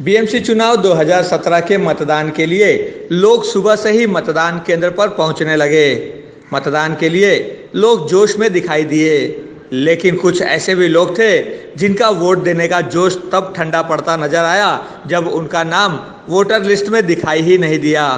BMC चुनाव 2017 के मतदान के लिए लोग सुबह से ही मतदान केंद्र पर पहुंचने लगे। मतदान के लिए लोग जोश में दिखाई दिए, लेकिन कुछ ऐसे भी लोग थे जिनका वोट देने का जोश तब ठंडा पड़ता नजर आया जब उनका नाम वोटर लिस्ट में दिखाई ही नहीं दिया।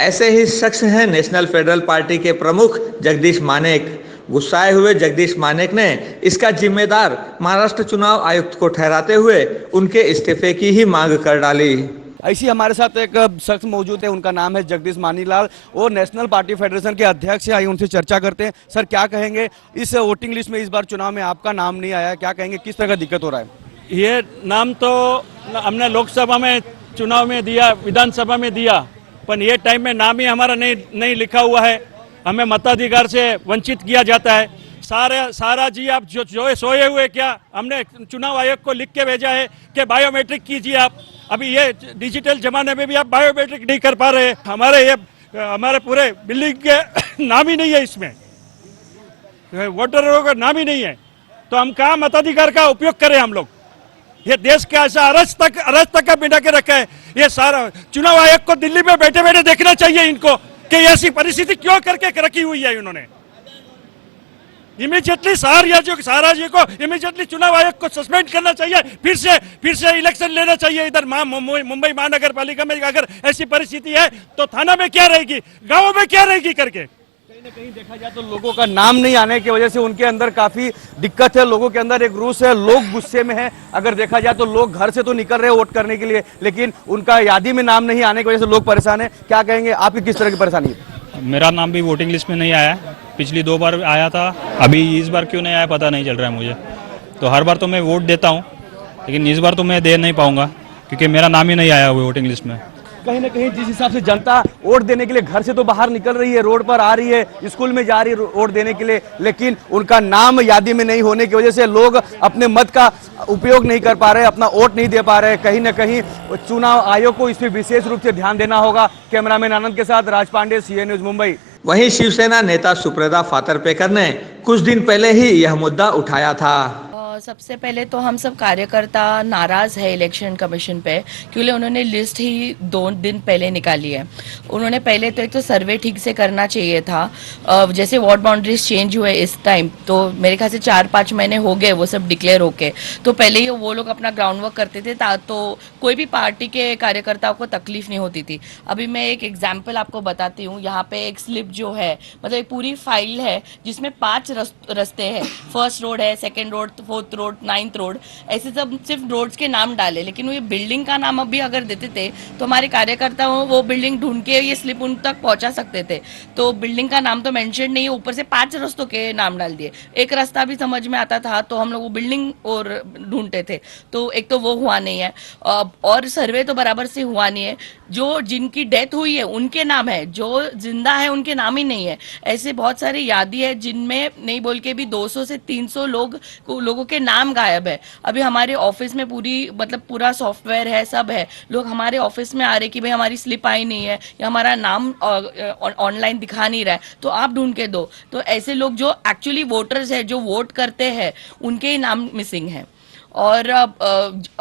ऐसे ही शख्स हैं नेशनल फेडरल पार्टी के प्रमुख जगदीश मानेक। गुस्साए हुए जगदीश मानेक ने इसका जिम्मेदार महाराष्ट्र चुनाव आयुक्त को ठहराते हुए उनके इस्तीफे की ही मांग कर डाली। ऐसी हमारे साथ एक शख्स मौजूद है, उनका नाम है जगदीश मानीलाल। वो नेशनल पार्टी फेडरेशन के अध्यक्ष हैं। आइए उनसे चर्चा करते हैं। सर, क्या कहेंगे, इस वोटिंग लिस्ट में इस बार चुनाव में आपका नाम नहीं आया, क्या कहेंगे, किस तरह का दिक्कत हो रहा है? ये नाम तो हमने लोकसभा में चुनाव में दिया, विधानसभा में दिया, पर ये टाइम में नाम ही हमारा नहीं लिखा हुआ है। हमें मताधिकार से वंचित किया जाता है। सारा जी आप जो सोए हुए, क्या हमने चुनाव आयोग को लिख के भेजा है कि बायोमेट्रिक कीजिए आप। अभी ये डिजिटल जमाने में भी आप बायोमेट्रिक नहीं कर पा रहे। हमारे पूरे बिल्डिंग के नाम ही नहीं है, इसमें वोटरों का नाम ही नहीं है, तो हम कहाँ मताधिकार का उपयोग करें हम लोग? ये देश का ऐसा अरज तक का बिठा के रखा है। ये सारा चुनाव आयोग को दिल्ली में बैठे बैठे देखना चाहिए इनको कि ऐसी परिस्थिति क्यों करके रखी हुई है इन्होंने। इमीडिएटली सारा जी को इमीडिएटली चुनाव आयोग को सस्पेंड करना चाहिए। फिर से इलेक्शन लेना चाहिए। इधर मुंबई महानगर पालिका में अगर ऐसी परिस्थिति है तो थाना में क्या रहेगी, गाँव में क्या रहेगी करके। कहीं ना कहीं देखा जाए तो लोगों का नाम नहीं आने की वजह से उनके अंदर काफी दिक्कत है। लोगों के अंदर एक रूस है, लोग गुस्से में हैं। अगर देखा जाए तो लोग घर से तो निकल रहे हैं वोट करने के लिए, लेकिन उनका यादी में नाम नहीं आने की वजह से लोग परेशान हैं। क्या कहेंगे, आपकी किस तरह की परेशानी है? मेरा नाम भी वोटिंग लिस्ट में नहीं आया। पिछली 2 बार आया था, अभी इस बार क्यों नहीं आया पता नहीं चल रहा है मुझे। तो हर बार तो मैं वोट देता हूँ, लेकिन इस बार तो मैं दे नहीं पाऊंगा क्योंकि मेरा नाम ही नहीं आया हुआ वोटिंग लिस्ट में। कहीं ना कहीं जिस हिसाब से जनता वोट देने के लिए घर से तो बाहर निकल रही है, रोड पर आ रही है, स्कूल में जा रही है वोट देने के लिए, लेकिन उनका नाम यादी में नहीं होने की वजह से लोग अपने मत का उपयोग नहीं कर पा रहे, अपना वोट नहीं दे पा रहे। कहीं ना कहीं चुनाव आयोग को इस पर विशेष रूप से ध्यान देना होगा। कैमरामैन आनंद के साथ राज पांडे, सीएन न्यूज मुंबई। वहीं शिवसेना नेता सुप्रेदा फातर्पेकर ने कुछ दिन पहले ही यह मुद्दा उठाया था। सबसे पहले तो हम सब कार्यकर्ता नाराज है इलेक्शन कमीशन पे, क्योंकि उन्होंने लिस्ट ही 2 दिन पहले निकाली है। उन्होंने पहले तो एक तो सर्वे ठीक से करना चाहिए था। जैसे वार्ड बाउंड्रीज चेंज हुए इस टाइम, तो मेरे ख्याल से 4-5 महीने हो गए वो सब डिक्लेयर होके, तो पहले ही वो लोग अपना ग्राउंड वर्क करते थे तो कोई भी पार्टी के कार्यकर्ताओं को तकलीफ नहीं होती थी। अभी मैं एक एग्जाम्पल आपको बताती हूँ। यहाँ पे एक स्लिप जो है, मतलब एक पूरी फाइल है जिसमें 5 रस्ते हैं। फर्स्ट रोड है, second road, 4th road, 9th road, ऐसे सब सिर्फ रोड्स के नाम डाले, लेकिन वो ये बिल्डिंग का नाम अभी अगर देते थे तो हमारे कार्यकर्ता वो बिल्डिंग ढूंढ के ये स्लिप उन तक पहुंचा सकते थे। तो बिल्डिंग का नाम तो मेंशन नहीं है, ऊपर से 5 रस्तों के नाम डाल दिए। एक रास्ता भी समझ में आता था तो हम लोग वो बिल्डिंग और ढूंढते थे, तो एक तो वो हुआ नहीं है और सर्वे तो बराबर से हुआ नहीं है। जो जिनकी डेथ हुई है उनके नाम है, जो जिंदा है उनके नाम ही नहीं है। ऐसे बहुत सारी यादी है जिनमें नहीं बोल के भी 200 से 300 लोगों के नाम गायब है। अभी हमारे ऑफिस में पूरा सॉफ्टवेयर है, सब है। लोग हमारे ऑफिस में आ रहे कि भाई हमारी स्लिप आई नहीं है या हमारा नाम ऑनलाइन दिखा नहीं रहा है, तो आप ढूंढ के दो। तो ऐसे लोग जो एक्चुअली वोटर्स है, जो वोट करते हैं, उनके ही नाम मिसिंग है। और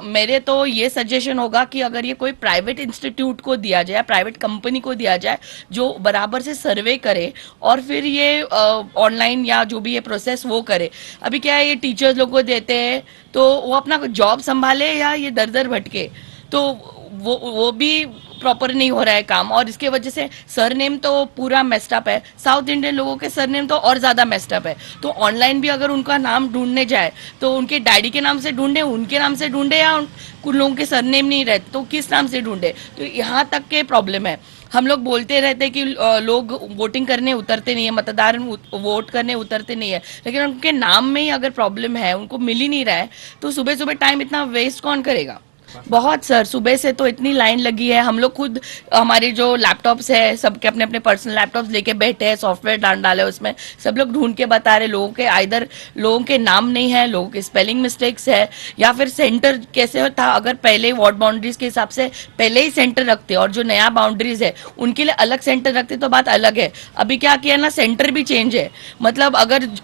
मेरे तो ये सजेशन होगा कि अगर ये कोई प्राइवेट इंस्टीट्यूट को दिया जाए, प्राइवेट कंपनी को दिया जाए जो बराबर से सर्वे करे और फिर ये ऑनलाइन या जो भी ये प्रोसेस वो करे। अभी क्या है, ये टीचर्स लोग को देते हैं तो वो अपना जॉब संभाले या ये दर दर भटके, तो वो भी प्रॉपर नहीं हो रहा है काम। और इसके वजह से सरनेम तो पूरा मेस्टअप है। साउथ इंडियन लोगों के सरनेम तो और ज्यादा मेस्टअप है। तो ऑनलाइन भी अगर उनका नाम ढूंढने जाए तो उनके डैडी के नाम से ढूंढे, उनके नाम से ढूंढे, या कुछ लोगों के सरनेम नहीं रहते तो किस नाम से ढूंढे। तो यहाँ तक के प्रॉब्लम है। हम लोग बोलते रहते कि लोग वोटिंग करने उतरते नहीं है, मतदार वोट करने उतरते नहीं है, लेकिन उनके नाम में ही अगर प्रॉब्लम है, उनको मिल ही नहीं रहा है, तो सुबह सुबह टाइम इतना वेस्ट कौन करेगा। बहुत सर, सुबह से तो इतनी लाइन लगी है। हम लोग खुद, हमारे जो लैपटॉप्स है, सबके अपने अपने पर्सनल लैपटॉप्स लेके बैठे हैं, सॉफ्टवेयर डाले उसमें, सब लोग ढूंढ के बता रहे लोगों के आइदर लोगों के नाम नहीं है, लोगों के स्पेलिंग मिस्टेक्स है, या फिर सेंटर कैसे था। अगर पहले वार्ड बाउंड्रीज के हिसाब से पहले ही सेंटर रखते और जो नया बाउंड्रीज है उनके लिए अलग सेंटर रखते तो बात अलग है। अभी क्या किया ना, सेंटर भी चेंज है। मतलब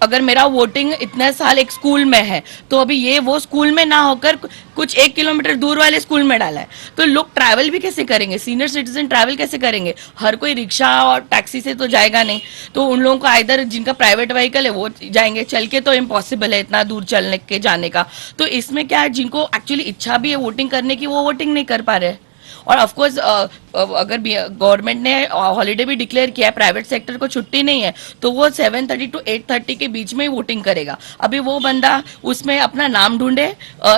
अगर मेरा वोटिंग इतने साल एक स्कूल में है, तो अभी ये वो स्कूल में ना होकर कुछ 1 किलोमीटर दूर दूर वाले स्कूल में डाला है, तो लोग ट्रैवल भी कैसे करेंगे? सीनियर सिटीजन ट्रैवल कैसे करेंगे? हर कोई रिक्शा और टैक्सी से तो जाएगा नहीं, तो उन लोगों को आइदर जिनका प्राइवेट व्हीकल है वो जाएंगे, चल के तो इम्पॉसिबल है इतना दूर चलने के जाने का। तो इसमें क्या है, जिनको एक्चुअली इच्छा भी है वोटिंग करने की, वो वोटिंग नहीं कर पा रहे। और ऑफ कोर्स अगर गवर्नमेंट ने हॉलीडे भी डिक्लेयर किया है, प्राइवेट सेक्टर को छुट्टी नहीं है, तो वो 7:30 to 8:30 के बीच में ही वोटिंग करेगा। अभी वो बंदा उसमें अपना नाम ढूंढे,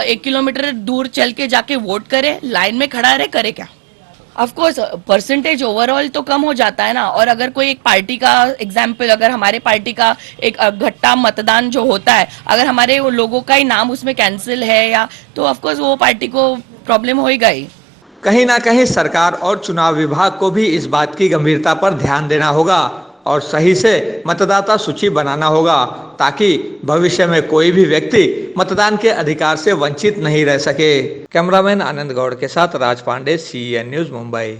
1 किलोमीटर दूर चल के जाके वोट करे, लाइन में खड़ा रहे, करे क्या? ऑफ कोर्स परसेंटेज ओवरऑल तो कम हो जाता है ना। और अगर कोई एक पार्टी का एग्जाम्पल, अगर हमारे पार्टी का एक घट्टा मतदान जो होता है, अगर हमारे वो लोगों का ही नाम उसमें कैंसिल है या, तो ऑफ कोर्स वो पार्टी को प्रॉब्लम होएगा ही। कहीं ना कहीं सरकार और चुनाव विभाग को भी इस बात की गंभीरता पर ध्यान देना होगा और सही से मतदाता सूची बनाना होगा, ताकि भविष्य में कोई भी व्यक्ति मतदान के अधिकार से वंचित नहीं रह सके। कैमरामैन आनंद गौड़ के साथ राज पांडे, CNN न्यूज़, मुंबई।